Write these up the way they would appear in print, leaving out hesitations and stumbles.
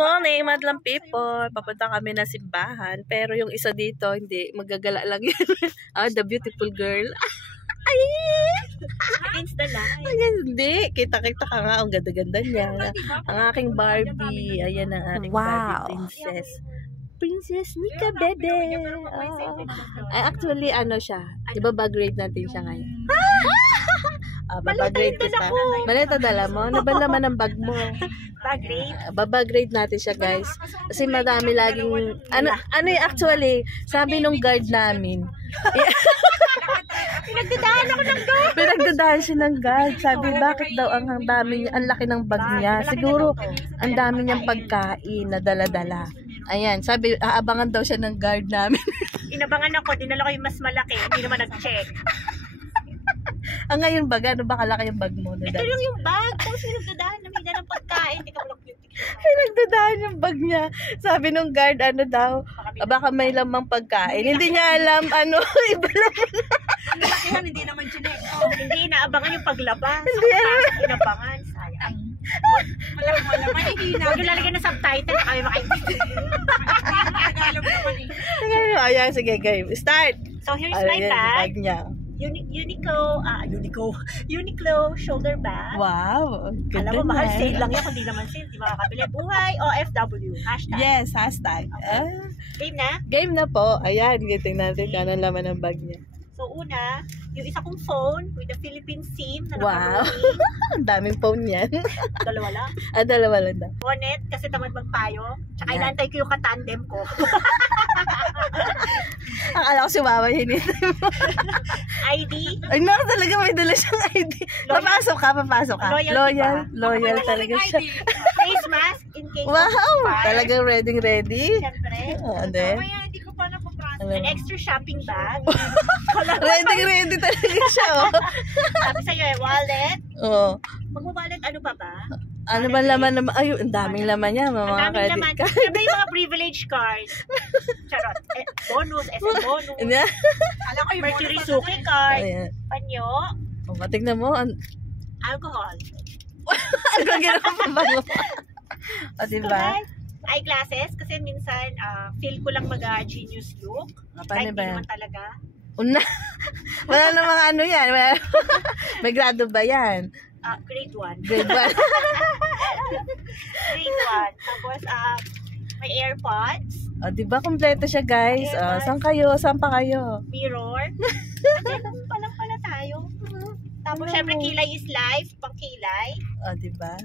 morning, madlang people. Papunta kami na simbahan. Pero yung isa dito, hindi. Magagala lang yan. The beautiful girl. Ay! Against the light. Hindi. Kita-kita ka nga. Ang ganda-ganda niya. Ang aking Barbie. Ayan ang aking Barbie princess. Princess Nika, bebe. Actually, ano siya. Ibaba-grade natin siya ngayon. Baba-grade kita. Malita dala mo? Ano ba naman ang bag mo? Baba-grade natin siya, guys. Kasi madami laging... Ano actually, sabi nung guard namin. Pinagdadaan ako ng guard. Pinagdadaan siya ng guard. Sabi, bakit daw ang dami niya, ang laki ng bag niya? Siguro, ang dami niyang pagkain na dala-dala. Ayan, sabi, aabangan daw siya ng guard namin. Inabangan ako, dinala ko yung mas malaki. Hindi naman nag-check. Ngayon bag, ano ba kalaki yung bag mo? Ito lang yung bag. Tapos pinagdadaan na may dalang pagkain. Hindi ka malaki. Pinagdadaan yung bag niya. Sabi nung guard, ano daw, baka may lamang pagkain. Hindi niya alam, ano, iba naman. Ang lakihan, hindi naman chinek. Hindi inaabangan yung paglabas. Hindi inabangan. Sayang. Wala mahihina. Huwag yung lalagyan ng subtitle na kami makaintindihan. Ayan, sige, game. Start! So, here's my bag. Niya. Uniqlo shoulder bag. Wow. Alam mo, mahal sale lang yan. Kung di naman sale, di makakabili. Buhay OFW. Hashtag. Yes, hashtag. Okay. Game na? Game na po. Ayan, tingnan natin kung anong laman ng bag niya. So, una, yung isa kong phone with the Philippine SIM na wow. Ang daming phone yan. Dalawa lang. Dalawa lang daw. Bonnet, kasi tamad magpayo. Tsaka inantay ko yung katandem ko. Akala ko si Mama hinintay mo. ID. Ay, naku talaga may dala siyang ID. Papasok ka. Loyal talaga siya. Face mask in case wow, of fire. Talagang ready. Siyempre. Mamaya, hindi ko pa napaprasa. An extra shopping bag. ready talaga siya, oh. Sabi sa'yo wallet. Oo. Mag-wallet, ano pa ba? Ano ba laman naman? Ay, ang daming laman niya. Mga credit card. Siyempre yung mga privilege cards. Charot. Bonus, SM bonus. Alam ko yung Mercury Suki card. Panyo. Tignan mo. Alcohol. Ano ginawa pa ba mo? Diba? Eyeglasses. Kasi minsan, feel ko lang mag-genius look. Kahit hindi naman talaga. Wala namang ano yan. May grado ba yan? Grade 1. Grade 1. Grade 1. Tapos, may AirPods. Diba kompleto siya, guys? Saan pa kayo? Mirror. Nandiyan pa lang pala tayo. Tapos, syempre, kilay is life. Pang kilay. Diba?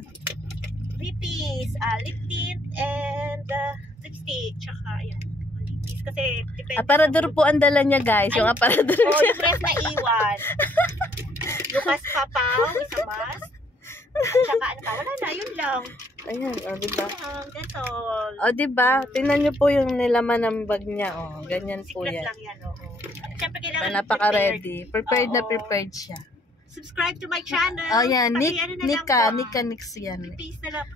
Lippies. Lip tint and lipstick. Tsaka, ayan. Kasi depende. Aparador po ang dala niya, guys. Yung aparador niya. Yung dress na iwan. Lucas Papaw, isa mask. Tsaka ano pa, wala na, yun lang. Ayan, diba? That's all. Diba? Tingnan niyo po yung nilaman ng bag niya. Ganyan po yan. Secret lang yan, Siyempre kailangan napaka-ready. Prepared na prepared siya. Subscribe to my channel. Yan. Nika Nix yan. Peace na lang.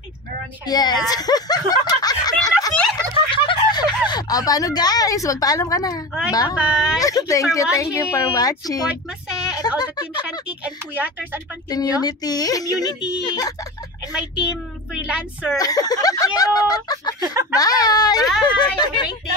Yes. Paano guys? Magpaalam ka na. Bye. Thank you for watching. Support Mase and all the team Shantik and Kuyaters and Team Unity. And my team freelancer. Thank you. Bye. Have a great day.